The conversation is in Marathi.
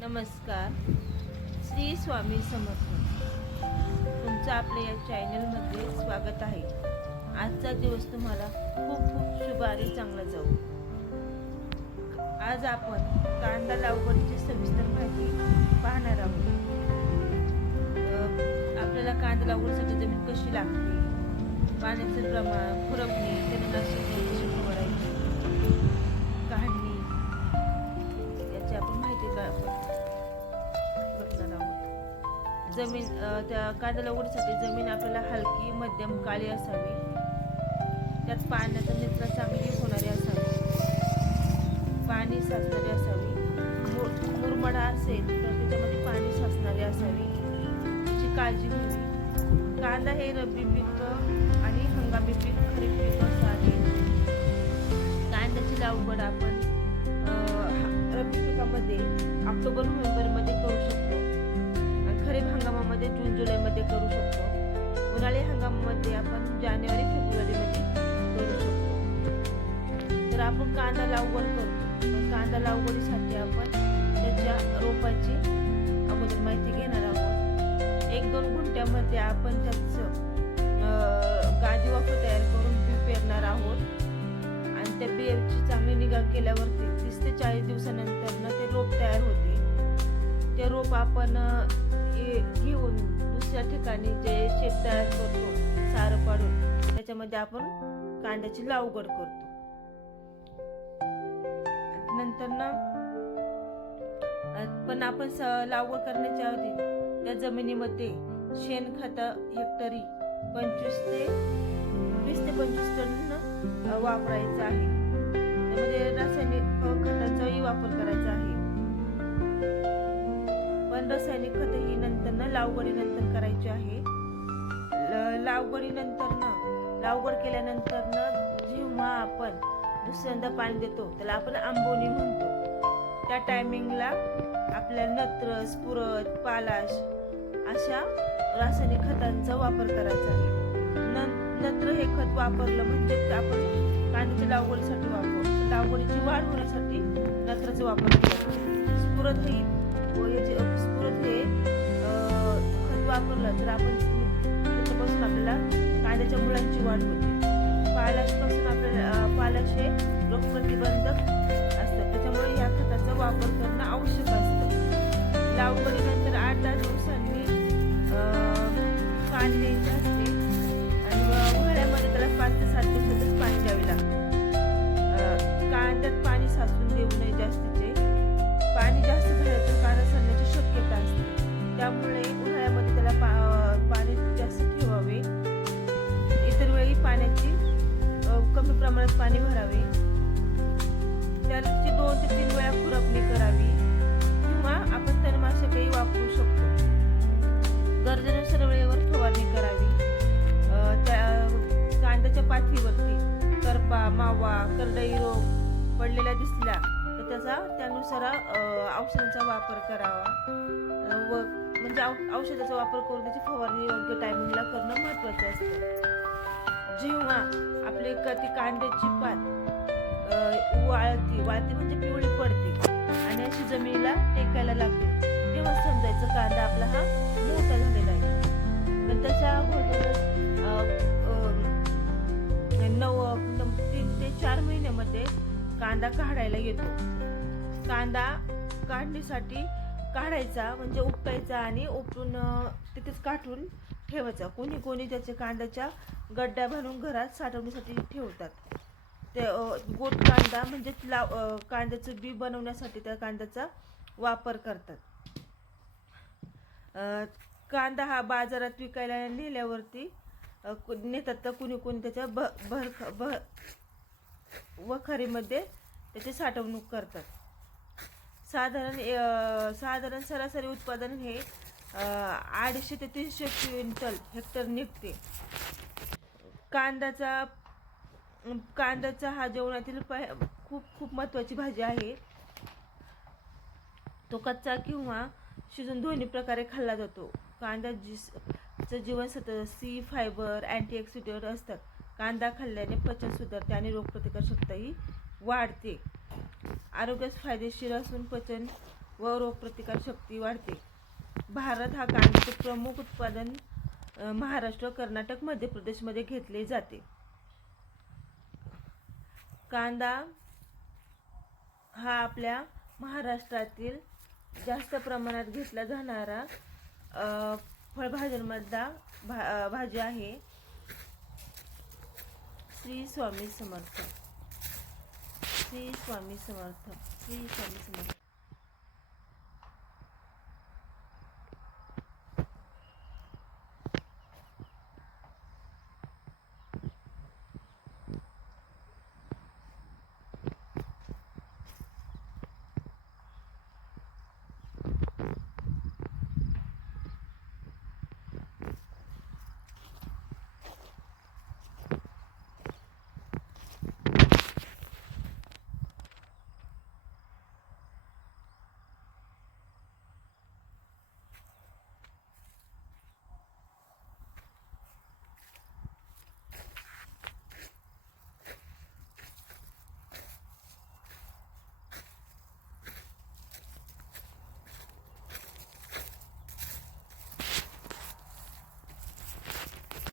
नमस्कार. श्री स्वामी समर्थ. तुमचं आपल्या या चॅनलमध्ये स्वागत आहे. आजचा दिवस तुम्हाला खूप खूप शुभ आणि चांगला जाऊ. आज आपण कांदा लागवडीची सविस्तर माहिती पाहणार आहोत. आपल्याला कांदा लागवडीसाठी जमीन कशी लागते, पाण्याचे प्रमाण, खुरपणी, तणनाशक कशी फवारायची, काढणी, याची आपण माहिती बघणार आहोत. जमीन त्या कांदा लागवडीसाठी जमीन आपल्याला हलकी मध्यम काळी असावी. त्यात पाण्याचा निचरा चांगली होणारी असावी, पाणी साचणारी असावी. मुरमाड असेल तर त्याच्यामध्ये पाणी साचणारी असावी, याची काळजी घ्यावी. कांदा हे रब्बी पीक आणि हंगामी पीक, खरीप पीक असं आहे. कांद्याची लागवड आपण रब्बी पिकामध्ये ऑक्टोबर नोव्हेंबरमध्ये करू शकतो आणि खरीप हंगामामध्ये जून जुलैमध्ये करू शकतो. उन्हाळी हंगामामध्ये आपण जानेवारी फेब्रुवारीमध्ये करू शकतो. तर आपण कांदा लागवड करतो. कांदा लागवडीसाठी आपण त्याच्या रोपाची अगोदर माहिती घेणार आहोत. 1-2 गुंठ्यामध्ये आपण त्याचं गादी वाफा तयार करून बी पेरणार आहोत आणि त्या बियाची चांगली निगा केल्यावरती 30 ते 40 दिवसानंतर ते रोप तयार होते. ते रोप आपण घेऊन दुसऱ्या ठिकाणी जे शेत तयार करतो सारं पाडून, त्याच्यामध्ये आपण कांद्याची लागवड करतो. नंतर पण आपण लागवड करण्याच्या आधी त्या जमिनीमध्ये शेणखत हेक्टरी 20 ते 25 टन वापरायचं आहे. त्यामध्ये रासायनिक खतांचाही वापर करायचा आहे. पण रासायनिक खत ही नंतर लागवडीनंतर करायची आहे. लागवड केल्यानंतर जेव्हा आपण दुसऱ्यांदा पाणी देतो त्याला आपण आंबोनी म्हणतो. त्या टायमिंगला आपल्याला नत्र, स्फुरद, पालाश अशा रासायनिक खतांचा वापर करायचा आहे. नत्र हे खत वापरलं म्हणजे आपण कांद्याच्या लागवडीची वाढ होण्यासाठी नत्राचा वापर केला. स्फुरद हे खत वापरलं तर आपण त्याच्यापासून आपल्याला कांद्याच्या मुळांची वाढ होते. पालाशपासून आपल्याला पालाश हे रोगप्रतिबंधक असतं, त्याच्यामुळे या खताचा वापर करणं आवश्यक असतं. लागवडीनंतर 8-10 दिवसांनी पाणी द्यायचे असते आणि उन्हाळ्यामध्ये त्याला 5 ते 7 दिवसातच पाणी द्यावे लागते. कांद्यात पाणी साचून देऊ नये जास्तीचे. पाणी जास्त झालं तर कांदा सडण्याची शक्यता असते. त्यामुळे उन्हाळ्यामध्ये त्याला पाणी जास्त ठेवावे. इतर वेळी पाण्याची कमी प्रमाणात पाणी भरावे. त्याची 2 ते 3 वेळा खुरपणी करावी किंवा आपण तणनाशकही वापरू शकतो. गरजेनुसार वेळेवर फवारणी करावी. त्या कांद्याच्या पाठीवरती करपा, मावा, करडई रोग पडलेला दिसला तर त्यानुसार औषधांचा वापर करावा व म्हणजे औषधाचा वापर करून त्याची फवारणी योग्य टायमिंगला करणं महत्त्वाचं असतं. जेव्हा आपली कांद्याची पात वाळती म्हणजे पिवळी पडते आणि अशी जमिनीला टेकायला लागते, तेव्हा समजायचं कांदा आपला हा मोठा झालेला आहे. पण त्याच्या अगोदरच 3 ते 4 महिन्यामध्ये कांदा काढायला येतो. कांदा काढणीसाठी काढायचा म्हणजे उपटायचा आणि उपटून तिथेच काढून ठेवायचा. कोणी त्याच्या कांद्याच्या गड्ड्या भरून घरात साठवण्यासाठी ठेवतात. ते गोट कांदा म्हणजे कांद्याचं बी बनवण्यासाठी त्या कांद्याचा वापर करतात. कांदा हा बाजारात विकायला नेल्यावरती नेतात तर कुणी त्याच्या वखारीमध्ये त्याची साठवणूक करतात. साधारण सरासरी उत्पादन हे 250 ते 300 क्विंटल हेक्टर निघते. कांद्याचा हा जेवणातील खूप महत्त्वाची भाजी आहे. तो कच्चा किंवा शिजून दोन्ही प्रकारे खाल्ला जातो. कांद्याचं जीवनसत्व सी, फायबर, अँटीऑक्सिडंट असतात. कांदा खाल्ल्याने पचन सुधारते आणि रोगप्रतिकारशक्तीही वाढते. आरोग्यास फायदेशीर असून पचन व रोगप्रतिकार शक्ती वाढते. भारत हा कांद्याचे प्रमुख उत्पादन महाराष्ट्र, कर्नाटक, मध्य प्रदेशमध्ये घेतले जाते. कांदा हा आपल्या महाराष्ट्रातील जास्त प्रमाणात घेतला जाणारा फळभाज्यांमधला भाजी आहे. श्री स्वामी समर्थ. श्री स्वामी समर्थ. श्री स्वामी समर्थ.